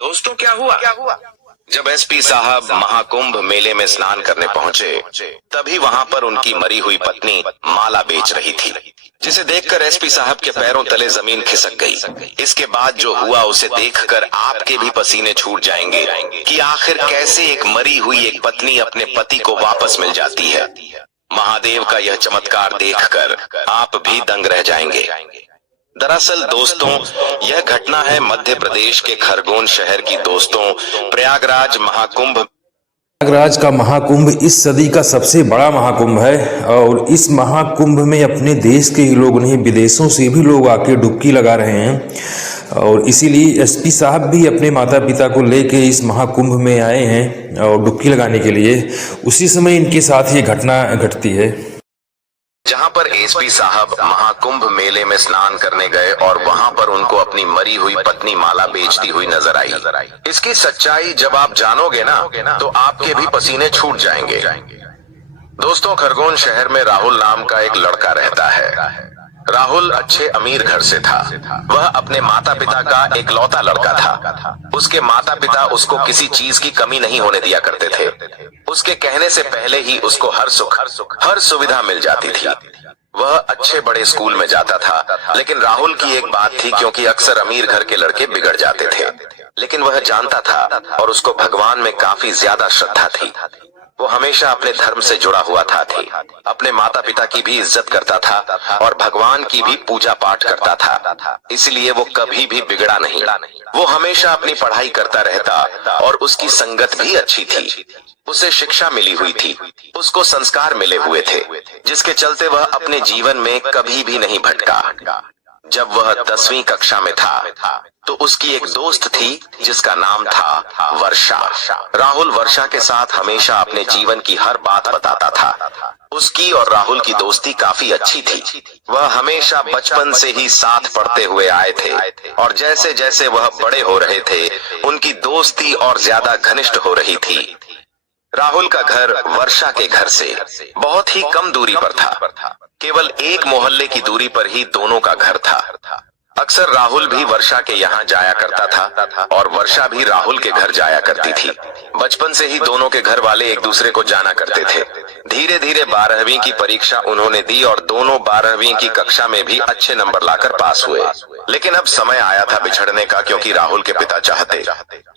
दोस्तों क्या हुआ जब एसपी साहब महाकुंभ मेले में स्नान करने पहुंचे, तभी वहां पर उनकी मरी हुई पत्नी माला बेच रही थी, जिसे देखकर एसपी साहब के पैरों तले जमीन खिसक गई। इसके बाद जो हुआ उसे देखकर आपके भी पसीने छूट जाएंगे कि आखिर कैसे एक मरी हुई एक पत्नी अपने पति को वापस मिल जाती है। महादेव का यह चमत्कार देखकर आप भी दंग रह जाएंगे। दरअसल दोस्तों, यह घटना है मध्य प्रदेश के खरगोन शहर की। दोस्तों, प्रयागराज का महाकुंभ इस सदी का सबसे बड़ा महाकुंभ है और इस महाकुंभ में अपने देश के ही लोग नहीं, विदेशों से भी लोग आके डुबकी लगा रहे हैं और इसीलिए एसपी साहब भी अपने माता पिता को लेके इस महाकुंभ में आए हैं और डुबकी लगाने के लिए। उसी समय इनके साथ ये घटना घटती है, जहां पर एसपी साहब महाकुंभ मेले में स्नान करने गए और वहां पर उनको अपनी मरी हुई पत्नी माला बेचती हुई नजर आई। इसकी सच्चाई जब आप जानोगे ना तो आपके भी पसीने छूट जाएंगे। दोस्तों, खरगोन शहर में राहुल नाम का एक लड़का रहता है। राहुल अच्छे अमीर घर से था। वह अपने माता पिता का एकलौता लड़का था। उसके माता पिता उसको किसी चीज की कमी नहीं होने दिया करते थे। उसके कहने से पहले ही उसको हर सुख हर सुविधा मिल जाती थी। वह अच्छे बड़े स्कूल में जाता था, लेकिन राहुल की एक बात थी, क्योंकि अक्सर अमीर घर के लड़के बिगड़ जाते थे, लेकिन वह जानता था और उसको भगवान में काफी ज्यादा श्रद्धा थी। वो हमेशा अपने धर्म से जुड़ा हुआ था, अपने माता पिता की भी इज्जत करता था और भगवान की भी पूजा पाठ करता था। इसलिए वो कभी भी बिगड़ा नहीं। वो हमेशा अपनी पढ़ाई करता रहता और उसकी संगत भी अच्छी थी। उसे शिक्षा मिली हुई थी, उसको संस्कार मिले हुए थे, जिसके चलते वह अपने जीवन में कभी भी नहीं भटका। जब वह 10वीं कक्षा में था तो उसकी एक दोस्त थी जिसका नाम था वर्षा। राहुल वर्षा के साथ हमेशा अपने जीवन की हर बात बताता था। उसकी और राहुल की दोस्ती काफी अच्छी थी। वह हमेशा बचपन से ही साथ पढ़ते हुए आए थे और जैसे जैसे वह बड़े हो रहे थे, उनकी दोस्ती और ज्यादा घनिष्ठ हो रही थी। राहुल का घर वर्षा के घर से बहुत ही कम दूरी पर था। केवल एक मोहल्ले की दूरी पर ही दोनों का घर था। अक्सर राहुल भी वर्षा के यहाँ जाया करता था और वर्षा भी राहुल के घर जाया करती थी। बचपन से ही दोनों के घर वाले एक दूसरे को जाना करते थे। धीरे धीरे 12वीं की परीक्षा उन्होंने दी और दोनों 12वीं की कक्षा में भी अच्छे नंबर लाकर पास हुए। लेकिन अब समय आया था बिछड़ने का, क्योंकि राहुल के पिता चाहते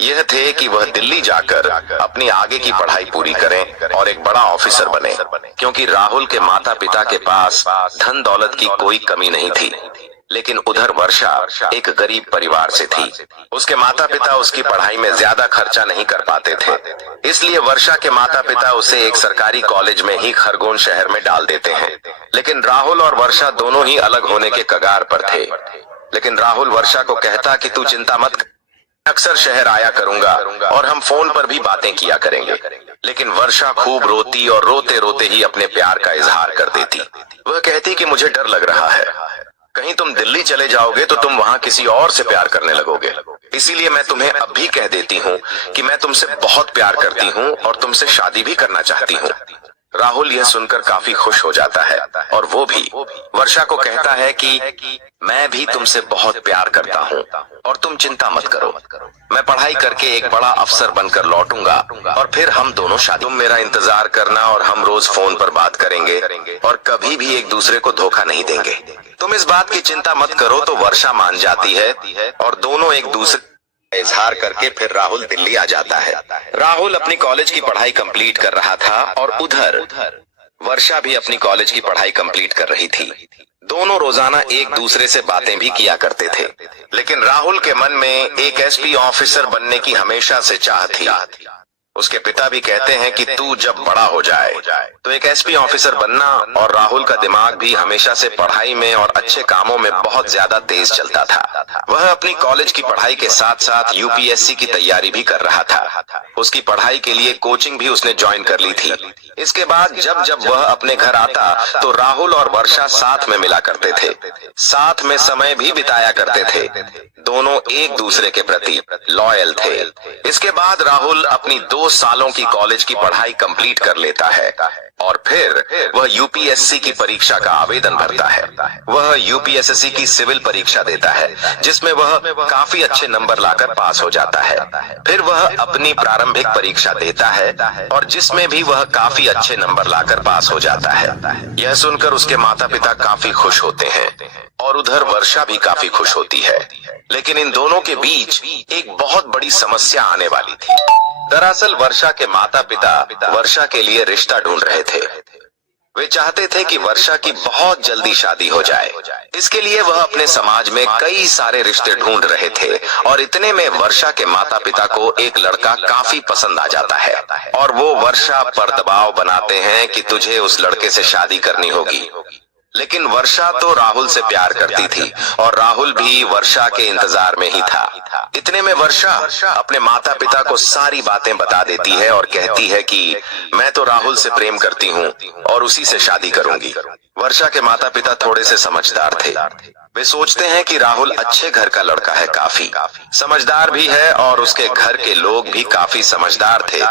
यह थे कि वह दिल्ली जाकर अपनी आगे की पढ़ाई पूरी करें और एक बड़ा ऑफिसर बने, क्योंकि राहुल के माता पिता के पास धन दौलत की कोई कमी नहीं थी। लेकिन उधर वर्षा एक गरीब परिवार से थी। उसके माता पिता उसकी पढ़ाई में ज्यादा खर्चा नहीं कर पाते थे, इसलिए वर्षा के माता पिता उसे एक सरकारी कॉलेज में ही खरगोन शहर में डाल देते हैं। लेकिन राहुल और वर्षा दोनों ही अलग होने के कगार पर थे। लेकिन राहुल वर्षा को कहता कि तू चिंता मत कर, अक्सर शहर आया करूंगा और हम फोन पर भी बातें किया करेंगे। लेकिन वर्षा खूब रोती और रोते रोते ही अपने प्यार का इजहार कर देती। वह कहती कि मुझे डर लग रहा है, कहीं तुम दिल्ली चले जाओगे तो तुम वहां किसी और से प्यार करने लगोगे। इसीलिए मैं तुम्हें अब भी कह देती हूँ कि मैं तुमसे बहुत प्यार करती हूँ और तुमसे शादी भी करना चाहती हूँ। राहुल यह सुनकर काफी खुश हो जाता है और वो भी वर्षा को कहता है कि मैं भी तुमसे बहुत प्यार करता हूँ और तुम चिंता मत करो, मैं पढ़ाई करके एक बड़ा अफसर बनकर लौटूंगा और फिर हम दोनों शादी। तुम मेरा इंतजार करना और हम रोज फोन पर बात करेंगे और कभी भी एक दूसरे को धोखा नहीं देंगे। तुम इस बात की चिंता मत करो। तो वर्षा मान जाती है और दोनों एक दूसरे का इजहार करके फिर राहुल दिल्ली आ जाता है। राहुल अपनी कॉलेज की पढ़ाई कंप्लीट कर रहा था और उधर वर्षा भी अपनी कॉलेज की पढ़ाई कंप्लीट कर रही थी। दोनों रोजाना एक दूसरे से बातें भी किया करते थे। लेकिन राहुल के मन में एक एसपी ऑफिसर बनने की हमेशा से चाह थी। उसके पिता भी कहते हैं कि तू जब बड़ा हो जाए तो एक एसपी ऑफिसर बनना। और राहुल का दिमाग भी हमेशा से पढ़ाई में और अच्छे कामों में बहुत ज्यादा तेज चलता था। वह अपनी कॉलेज की पढ़ाई के साथ साथ यूपीएससी की तैयारी भी कर रहा था। उसकी पढ़ाई के लिए कोचिंग भी उसने ज्वाइन कर ली थी। इसके बाद जब जब वह अपने घर आता तो राहुल और वर्षा साथ में मिला करते थे, साथ में समय भी बिताया करते थे। दोनों एक दूसरे के प्रति लॉयल थे। इसके बाद राहुल अपनी 2 सालों की कॉलेज की पढ़ाई कंप्लीट कर लेता है और फिर वह यूपीएससी की परीक्षा का आवेदन भरता है। वह यूपीएससी की सिविल परीक्षा देता है जिसमें वह काफी अच्छे नंबर लाकर पास हो जाता है। फिर वह अपनी प्रारंभिक परीक्षा देता है और जिसमें भी वह काफी अच्छे नंबर लाकर पास हो जाता है। यह सुनकर उसके माता पिता काफी खुश होते हैं और उधर वर्षा भी काफी खुश होती है। लेकिन इन दोनों के बीच एक बहुत बड़ी समस्या आने वाली थी। दरअसल वर्षा के माता पिता वर्षा के लिए रिश्ता ढूंढ रहे थे। वे चाहते थे कि वर्षा की बहुत जल्दी शादी हो जाए। इसके लिए वह अपने समाज में कई सारे रिश्ते ढूंढ रहे थे और इतने में वर्षा के माता पिता को एक लड़का काफी पसंद आ जाता है और वो वर्षा पर दबाव बनाते हैं कि तुझे उस लड़के से शादी करनी होगी। लेकिन वर्षा तो राहुल से प्यार करती थी और राहुल भी वर्षा के इंतजार में ही था। इतने में वर्षा अपने माता पिता को सारी बातें बता देती है और कहती है कि मैं तो राहुल से प्रेम करती हूँ और उसी से शादी करूंगी। वर्षा के माता पिता थोड़े से समझदार थे। वे सोचते हैं कि राहुल अच्छे घर का लड़का है, काफी समझदार भी है और उसके घर के लोग भी काफी समझदार थे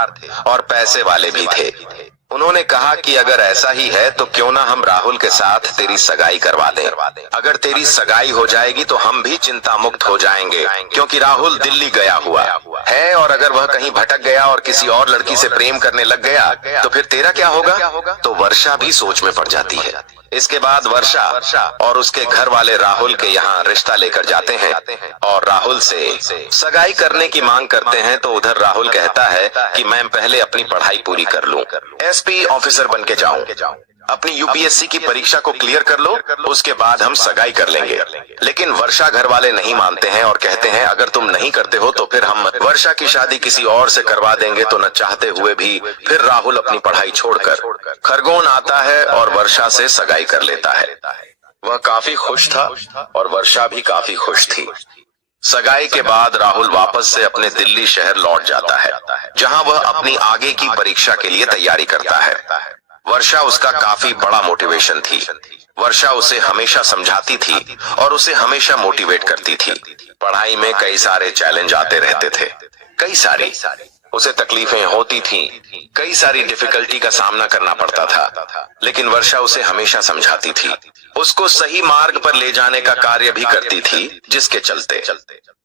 और पैसे वाले भी थे। उन्होंने कहा कि अगर ऐसा ही है तो क्यों ना हम राहुल के साथ तेरी सगाई करवा दें। अगर तेरी सगाई हो जाएगी तो हम भी चिंता मुक्त हो जाएंगे, क्योंकि राहुल दिल्ली गया हुआ है और अगर वह कहीं भटक गया और किसी और लड़की से प्रेम करने लग गया तो फिर तेरा क्या होगा। तो वर्षा भी सोच में पड़ जाती है। इसके बाद वर्षा और उसके घर वाले राहुल के यहाँ रिश्ता लेकर जाते हैं और राहुल से सगाई करने की मांग करते हैं। तो उधर राहुल कहता है कि मैं पहले अपनी पढ़ाई पूरी कर लूं, एसपी ऑफिसर बन के जाऊं, अपनी यूपीएससी की परीक्षा को क्लियर कर लो, उसके बाद हम सगाई कर लेंगे। लेकिन वर्षा घर वाले नहीं मानते हैं और कहते हैं अगर तुम नहीं करते हो तो फिर हम वर्षा की शादी किसी और से करवा देंगे। तो न चाहते हुए भी फिर राहुल अपनी पढ़ाई छोड़कर खरगोन आता है और वर्षा से सगाई कर लेता है। वह काफी खुश था और वर्षा भी काफी खुश थी। सगाई के बाद राहुल वापस से अपने दिल्ली शहर लौट जाता है, जहां वह अपनी आगे की परीक्षा के लिए तैयारी करता है। वर्षा उसका काफी बड़ा मोटिवेशन थी। वर्षा उसे हमेशा समझाती थी और उसे हमेशा मोटिवेट करती थी। पढ़ाई में कई सारे चैलेंज आते रहते थे, कई सारी उसे तकलीफें होती थीं, कई सारी डिफिकल्टी का सामना करना पड़ता था। लेकिन वर्षा उसे हमेशा समझाती थी, उसको सही मार्ग पर ले जाने का कार्य भी करती थी, जिसके चलते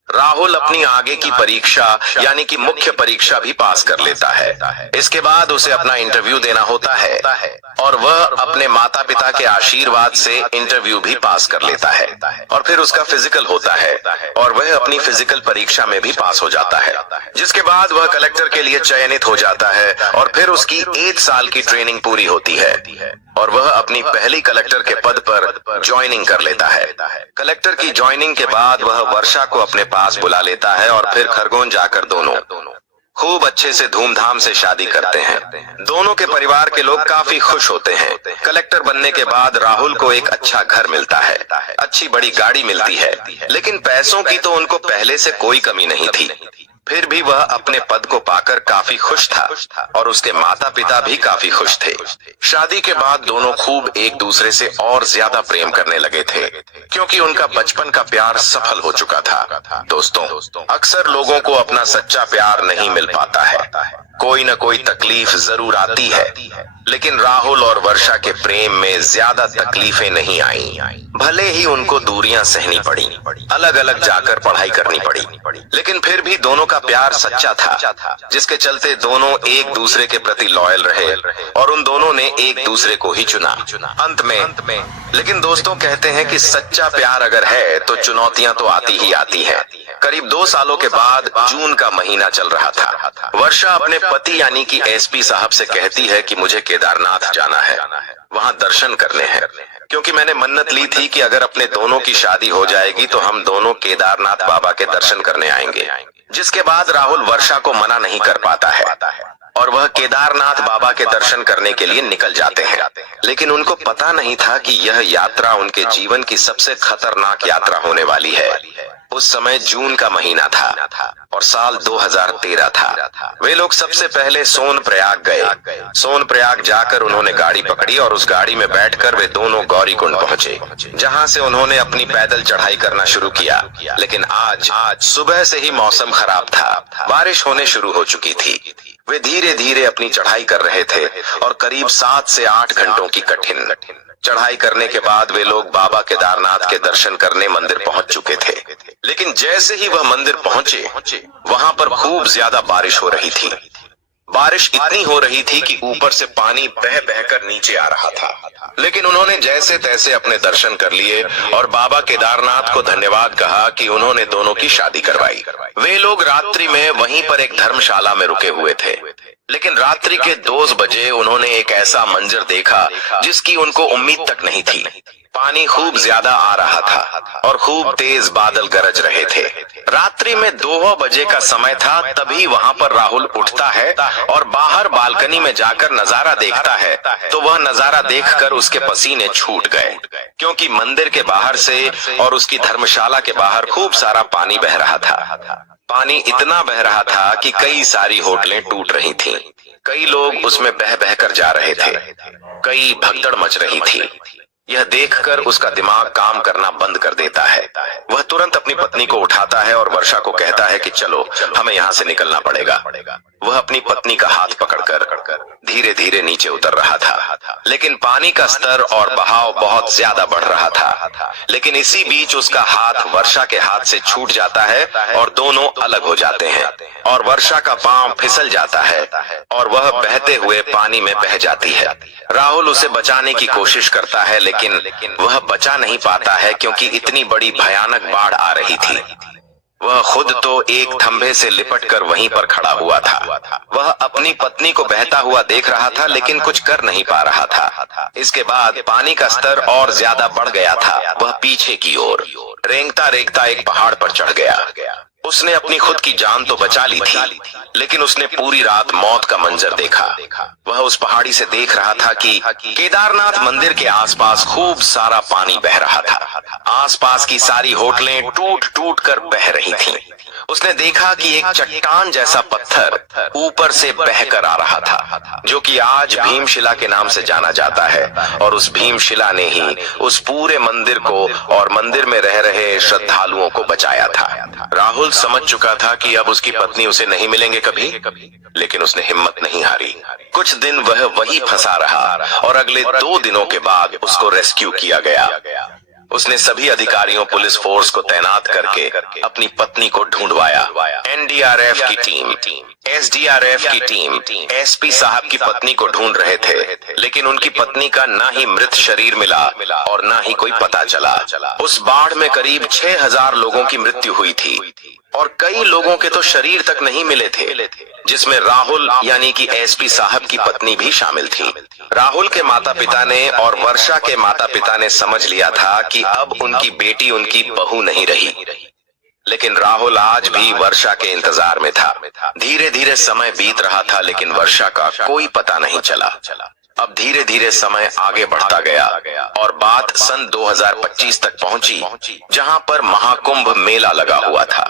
राहुल अपनी आगे की परीक्षा यानी कि मुख्य परीक्षा भी पास कर लेता है। इसके बाद उसे अपना इंटरव्यू देना होता है और वह अपने माता पिता के आशीर्वाद से इंटरव्यू भी पास कर लेता है और फिर उसका फिजिकल होता है और वह अपनी फिजिकल परीक्षा में भी पास हो जाता है, जिसके बाद वह कलेक्टर के लिए चयनित हो जाता है और फिर उसकी 1 साल की ट्रेनिंग पूरी होती है और वह अपनी पहली कलेक्टर के पद पर ज्वाइनिंग कर लेता है। कलेक्टर की ज्वाइनिंग के बाद वह वर्षा को अपने पास बुला लेता है और फिर खरगोन जाकर दोनों खूब अच्छे से धूमधाम से शादी करते हैं। दोनों के परिवार के लोग काफी खुश होते हैं। कलेक्टर बनने के बाद राहुल को एक अच्छा घर मिलता है, अच्छी बड़ी गाड़ी मिलती है, लेकिन पैसों की तो उनको पहले से कोई कमी नहीं थी। फिर भी वह अपने पद को पाकर काफी खुश था और उसके माता पिता भी काफी खुश थे। शादी के बाद दोनों खूब एक दूसरे से और ज्यादा प्रेम करने लगे थे, क्योंकि उनका बचपन का प्यार सफल हो चुका था। दोस्तों, अक्सर लोगों को अपना सच्चा प्यार नहीं मिल पाता है, कोई न कोई तकलीफ जरूर आती है, लेकिन राहुल और वर्षा के प्रेम में ज्यादा तकलीफें नहीं आई। भले ही उनको दूरियां सहनी पड़ी, अलग अलग जाकर पढ़ाई करनी पड़ी, लेकिन फिर भी दोनों का प्यार सच्चा था, जिसके चलते दोनों एक दूसरे के प्रति लॉयल रहे और उन दोनों ने एक दूसरे को ही चुना अंत में। लेकिन दोस्तों, कहते हैं कि सच्चा प्यार अगर है तो चुनौतियां तो आती ही आती हैं। करीब 2 सालों के बाद जून का महीना चल रहा था। वर्षा अपने पति यानी कि एसपी साहब से कहती है कि मुझे केदारनाथ जाना है, वहां दर्शन करने हैं, क्योंकि मैंने मन्नत ली थी कि अगर अपने दोनों की शादी हो जाएगी तो हम दोनों केदारनाथ बाबा के दर्शन करने आएंगे। जिसके बाद राहुल वर्षा को मना नहीं कर पाता है और वह केदारनाथ बाबा के दर्शन करने के लिए निकल जाते हैं। लेकिन उनको पता नहीं था कि यह यात्रा उनके जीवन की सबसे खतरनाक यात्रा होने वाली है। उस समय जून का महीना था और साल 2013 था। वे लोग सबसे पहले सोनप्रयाग गए। सोनप्रयाग जाकर उन्होंने गाड़ी पकड़ी और उस गाड़ी में बैठकर वे दोनों गौरीकुंड पहुंचे, जहां से उन्होंने अपनी पैदल चढ़ाई करना शुरू किया। लेकिन आज सुबह से ही मौसम खराब था, बारिश होने शुरू हो चुकी थी। वे धीरे धीरे अपनी चढ़ाई कर रहे थे और करीब 7 से 8 घंटों की कठिन चढ़ाई करने के बाद वे लोग बाबा केदारनाथ के दर्शन करने मंदिर पहुंच चुके थे। लेकिन जैसे ही वह मंदिर पहुंचे, वहां पर खूब ज्यादा बारिश हो रही थी। बारिश इतनी हो रही थी कि ऊपर से पानी बह बहकर नीचे आ रहा था। लेकिन उन्होंने जैसे तैसे अपने दर्शन कर लिए और बाबा केदारनाथ को धन्यवाद कहा कि उन्होंने दोनों की शादी करवाई। वे लोग रात्रि में वहीं पर एक धर्मशाला में रुके हुए थे। लेकिन रात्रि के 2 बजे उन्होंने एक ऐसा मंजर देखा जिसकी उनको उम्मीद तक नहीं थी। पानी खूब ज्यादा आ रहा था और खूब तेज बादल गरज रहे थे। रात्रि में 2 बजे का समय था, तभी वहां पर राहुल उठता है और बाहर बालकनी में जाकर नजारा देखता है। तो वह नजारा देखकर उसके पसीने छूट गए, क्योंकि मंदिर के बाहर से और उसकी धर्मशाला के बाहर खूब सारा पानी बह रहा था। पानी इतना बह रहा था कि कई सारी होटलें टूट रही थीं। कई लोग उसमें बह बहकर जा रहे थे। कई भगदड़ मच रही थी। यह देखकर उसका दिमाग काम करना बंद कर देता है। वह तुरंत अपनी पत्नी को उठाता है और वर्षा को कहता है कि चलो, हमें यहाँ से निकलना पड़ेगा। वह अपनी पत्नी का हाथ पकड़कर धीरे धीरे नीचे उतर रहा था। लेकिन पानी का स्तर और बहाव बहुत ज्यादा बढ़ रहा था। लेकिन इसी बीच उसका हाथ वर्षा के हाथ से छूट जाता है और दोनों अलग हो जाते हैं और वर्षा का पांव फिसल जाता है और वह बहते हुए पानी में बह जाती है। राहुल उसे बचाने की कोशिश करता है, लेकिन वह बचा नहीं पाता है, क्योंकि इतनी बड़ी भयानक बाढ़ आ रही थी। वह खुद तो एक खंभे से लिपटकर वहीं पर खड़ा हुआ था। वह अपनी पत्नी को बहता हुआ देख रहा था, लेकिन कुछ कर नहीं पा रहा था। इसके बाद पानी का स्तर और ज्यादा बढ़ गया था। वह पीछे की ओर रेंगता रेंगता एक पहाड़ पर चढ़ गया। उसने अपनी खुद की जान तो बचा ली थी, लेकिन उसने पूरी रात मौत का मंजर देखा। वह उस पहाड़ी से देख रहा था कि केदारनाथ मंदिर के आसपास खूब सारा पानी बह रहा था। आसपास की सारी होटलें टूट टूट कर बह रही थीं। उसने देखा कि एक चट्टान जैसा पत्थर ऊपर से बहकर आ रहा था, जो कि आज भीमशिला के नाम से जाना जाता है। और उस भीमशिला ने ही उस पूरे मंदिर को और मंदिर में रह रहे श्रद्धालुओं को बचाया था। राहुल समझ चुका था कि अब उसकी पत्नी उसे नहीं मिलेंगे कभी, लेकिन उसने हिम्मत नहीं हारी। कुछ दिन वह वही फंसा रहा और अगले 2 दिनों के बाद उसको रेस्क्यू किया गया। उसने सभी अधिकारियों, पुलिस फोर्स को तैनात करके अपनी पत्नी को ढूंढवाया। एनडीआरएफ की टीम, एसडीआरएफ की टीम एसपी साहब की पत्नी को ढूंढ रहे थे, लेकिन उनकी पत्नी का ना ही मृत शरीर मिला और ना ही कोई पता चला। उस बाढ़ में करीब 6000 लोगों की मृत्यु हुई थी और कई लोगों के तो शरीर तक नहीं मिले थे, जिसमें राहुल यानी कि एसपी साहब की पत्नी भी शामिल थी। राहुल के माता पिता ने और वर्षा के माता पिता ने समझ लिया था कि अब उनकी बेटी उनकी बहू नहीं रही, लेकिन राहुल आज भी वर्षा के इंतजार में था। धीरे धीरे समय बीत रहा था, लेकिन वर्षा का कोई पता नहीं चला। अब धीरे धीरे समय आगे बढ़ता गया और बात सन 2025 तक पहुंची, जहां पर महाकुंभ मेला लगा हुआ था।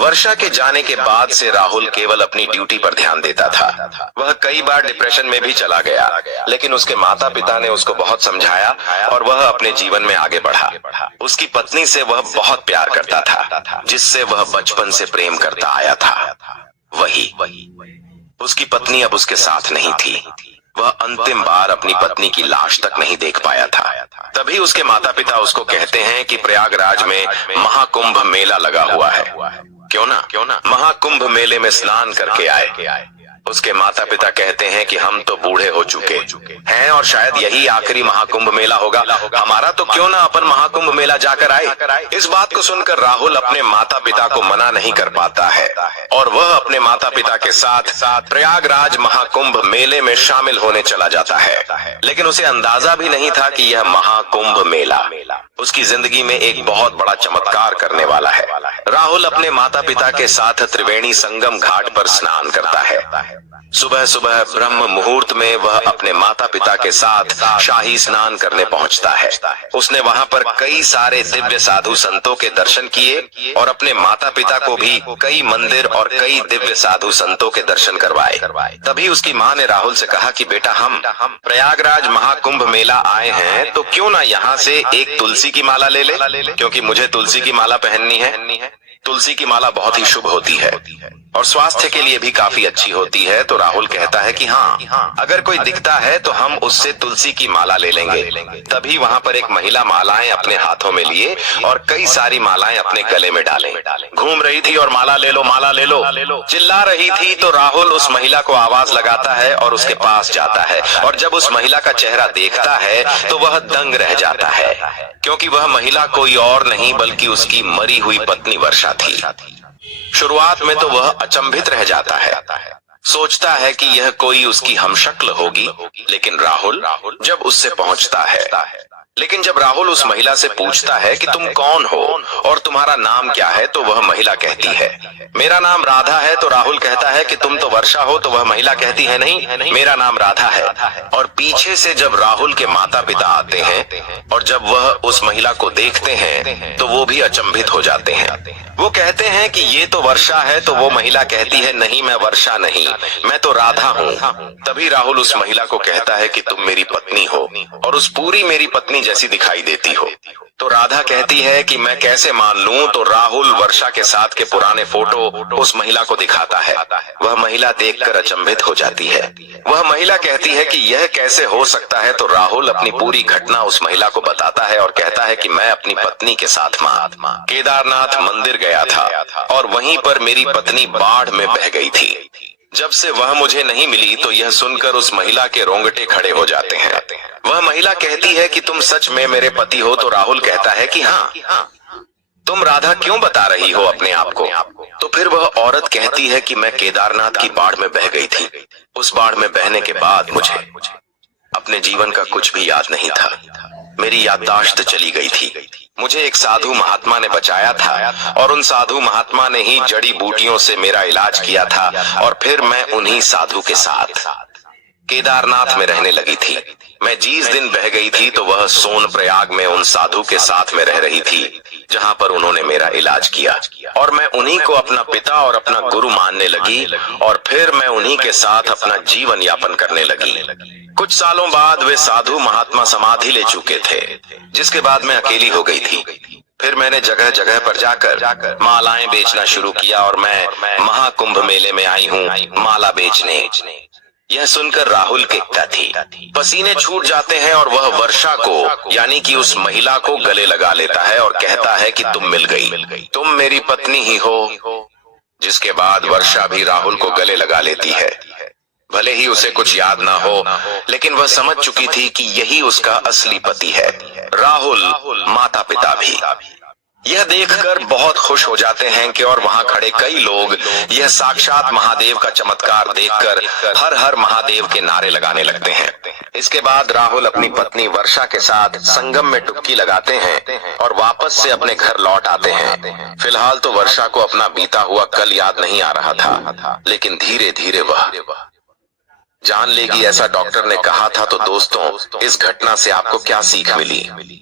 वर्षा के जाने के बाद से राहुल केवल अपनी ड्यूटी पर ध्यान देता था। वह कई बार डिप्रेशन में भी चला गया, लेकिन उसके माता पिता ने उसको बहुत समझाया और वह अपने जीवन में आगे बढ़ा। उसकी पत्नी से वह बहुत प्यार करता था, जिससे वह बचपन से प्रेम करता आया था। वही उसकी पत्नी अब उसके साथ नहीं थी। वह अंतिम बार अपनी पत्नी की लाश तक नहीं देख पाया था। तभी उसके माता पिता उसको कहते हैं कि प्रयागराज में महाकुंभ मेला लगा हुआ है, क्यों ना महाकुंभ मेले में स्नान करके आए। उसके माता पिता कहते हैं कि हम तो बूढ़े हो चुके हैं और शायद यही आखिरी महाकुंभ मेला होगा हमारा, तो क्यों ना अपन महाकुंभ मेला जाकर आए। इस बात को सुनकर राहुल अपने माता पिता को मना नहीं कर पाता है और वह अपने माता पिता के साथ प्रयागराज महाकुंभ मेले में शामिल होने चला जाता है। लेकिन उसे अंदाजा भी नहीं था कि यह महाकुंभ मेला उसकी जिंदगी में एक बहुत बड़ा चमत्कार करने वाला है। राहुल अपने माता पिता के साथ त्रिवेणी संगम घाट पर स्नान करता है। सुबह सुबह ब्रह्म मुहूर्त में वह अपने माता पिता के साथ शाही स्नान करने पहुंचता है। उसने वहां पर कई सारे दिव्य साधु संतों के दर्शन किए और अपने माता पिता को भी कई मंदिर और कई दिव्य साधु संतों के दर्शन करवाए। तभी उसकी माँ ने राहुल से कहा कि बेटा, हम प्रयागराज महाकुंभ मेला आए हैं, तो क्यों ना यहाँ से एक तुलसी की माला ले ले, क्योंकि मुझे तुलसी की माला पहननी है। तुलसी की माला बहुत ही शुभ होती है और स्वास्थ्य के लिए भी काफी अच्छी होती है। तो राहुल कहता है कि हाँ, अगर कोई दिखता है तो हम उससे तुलसी की माला ले लेंगे। तभी वहां पर एक महिला मालाएं अपने हाथों में लिए और कई सारी मालाएं अपने गले में डाले घूम रही थी और माला ले लो, माला ले लो चिल्ला रही थी। तो राहुल उस महिला को आवाज लगाता है और उसके पास जाता है और जब उस महिला का चेहरा देखता है तो वह दंग रह जाता है, क्योंकि वह महिला कोई और नहीं बल्कि उसकी मरी हुई पत्नी वर्षा थी। शुरुआत में तो वह अचंभित रह जाता है, सोचता है कि यह कोई उसकी हमशक्ल होगी, लेकिन राहुल जब उससे पहुंचता है, लेकिन जब राहुल उस महिला से पूछता है कि तुम कौन हो और तुम्हारा नाम क्या है, तो वह महिला कहती है मेरा नाम राधा है। तो राहुल कहता है कि तुम तो वर्षा हो। तो वह महिला कहती है नहीं, मेरा नाम राधा है। और पीछे से जब राहुल के माता पिता आते हैं और जब वह उस महिला को देखते हैं तो वो भी अचंभित हो जाते हैं। वो कहते हैं कि ये तो वर्षा है। तो वो महिला कहती है नहीं, मैं वर्षा नहीं, मैं तो राधा हूँ। तभी राहुल उस महिला को कहता है कि तुम मेरी पत्नी हो और उस पूरी मेरी पत्नी जैसी दिखाई देती हो। तो राधा कहती है कि मैं कैसे मान लूं। तो राहुल वर्षा के साथ के पुराने फोटो उस महिला को दिखाता है। वह महिला देखकर अचंभित हो जाती है। वह महिला कहती है कि यह कैसे हो सकता है। तो राहुल अपनी पूरी घटना उस महिला को बताता है और कहता है कि मैं अपनी पत्नी के साथ केदारनाथ मंदिर गया था और वहीं पर मेरी पत्नी बाढ़ में बह गई थी। जब से वह मुझे नहीं मिली तो यह सुनकर उस महिला के रोंगटे खड़े हो जाते हैं। वह महिला कहती है कि तुम सच में मेरे पति हो। तो राहुल कहता है कि हाँ, तुम राधा क्यों बता रही हो अपने आप को। तो फिर वह औरत कहती है कि मैं केदारनाथ की बाढ़ में बह गई थी। उस बाढ़ में बहने के बाद मुझे अपने जीवन का कुछ भी याद नहीं था। मेरी याददाश्त चली गई थी। मुझे एक साधु महात्मा ने बचाया था और उन साधु महात्मा ने ही जड़ी बूटियों से मेरा इलाज किया था और फिर मैं उन्हीं साधु के साथ केदारनाथ में रहने लगी थी। मैं जिस दिन बह गई थी तो वह सोनप्रयाग में उन साधु के साथ में रह रही थी जहां पर उन्होंने मेरा इलाज किया और मैं उन्हीं को अपना पिता और अपना गुरु मानने लगी और फिर मैं उन्हीं के साथ अपना जीवन यापन करने लगी। कुछ सालों बाद वे साधु महात्मा समाधि ले चुके थे, जिसके बाद मैं अकेली हो गई थी। फिर मैंने जगह जगह पर जाकर मालाएं बेचना शुरू किया और मैं महाकुंभ मेले में आई हूँ माला बेचने। यह सुनकर राहुल केकता थी। पसीने छूट जाते हैं और वह वर्षा को यानी कि उस महिला को गले लगा लेता है और कहता है कि तुम मिल गई, तुम मेरी पत्नी ही हो। जिसके बाद वर्षा भी राहुल को गले लगा लेती है। भले ही उसे कुछ याद ना हो, लेकिन वह समझ चुकी थी कि यही उसका असली पति है। राहुल माता पिता भी यह देखकर बहुत खुश हो जाते हैं कि और वहां खड़े कई लोग यह साक्षात महादेव का चमत्कार देखकर हर हर महादेव के नारे लगाने लगते हैं। इसके बाद राहुल अपनी पत्नी वर्षा के साथ संगम में डुबकी लगाते हैं और वापस से अपने घर लौट आते हैं। फिलहाल तो वर्षा को अपना बीता हुआ कल याद नहीं आ रहा था, लेकिन धीरे धीरे वह जान लेगी ऐसा डॉक्टर ने कहा था। तो दोस्तों, इस घटना से आपको क्या सीख मिली,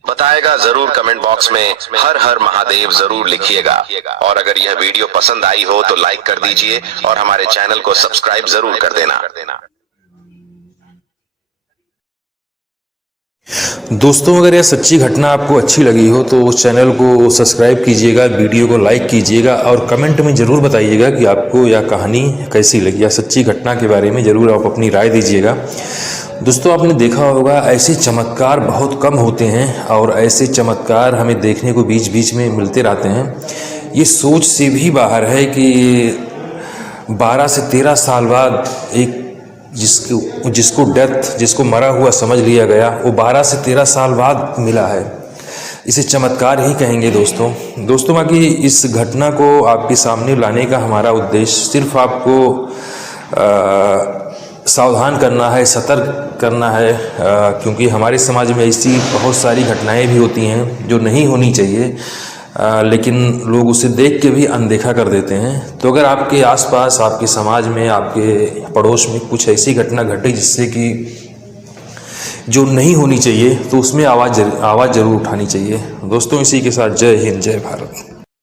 बताएगा जरूर कमेंट बॉक्स में। हर हर महादेव जरूर लिखिएगा और अगर यह वीडियो पसंद आई हो तो लाइक कर दीजिए और हमारे चैनल को सब्सक्राइब जरूर कर देना। दोस्तों, अगर यह सच्ची घटना आपको अच्छी लगी हो तो उस चैनल को सब्सक्राइब कीजिएगा, वीडियो को लाइक कीजिएगा और कमेंट में ज़रूर बताइएगा कि आपको यह कहानी कैसी लगी या सच्ची घटना के बारे में ज़रूर आप अपनी राय दीजिएगा। दोस्तों, आपने देखा होगा ऐसे चमत्कार बहुत कम होते हैं और ऐसे चमत्कार हमें देखने को बीच बीच में मिलते रहते हैं। ये सोच से भी बाहर है कि 12 से 13 साल बाद एक जिसको डेथ, जिसको मरा हुआ समझ लिया गया, वो 12 से 13 साल बाद मिला है। इसे चमत्कार ही कहेंगे दोस्तों। बाकी इस घटना को आपके सामने लाने का हमारा उद्देश्य सिर्फ आपको सावधान करना है, सतर्क करना है, क्योंकि हमारे समाज में ऐसी बहुत सारी घटनाएं भी होती हैं जो नहीं होनी चाहिए। लेकिन लोग उसे देख के भी अनदेखा कर देते हैं। तो अगर आपके आसपास, आपके समाज में, आपके पड़ोस में कुछ ऐसी घटना घटे जिससे कि जो नहीं होनी चाहिए, तो उसमें आवाज़ ज़रूर उठानी चाहिए। दोस्तों, इसी के साथ जय हिंद, जय भारत।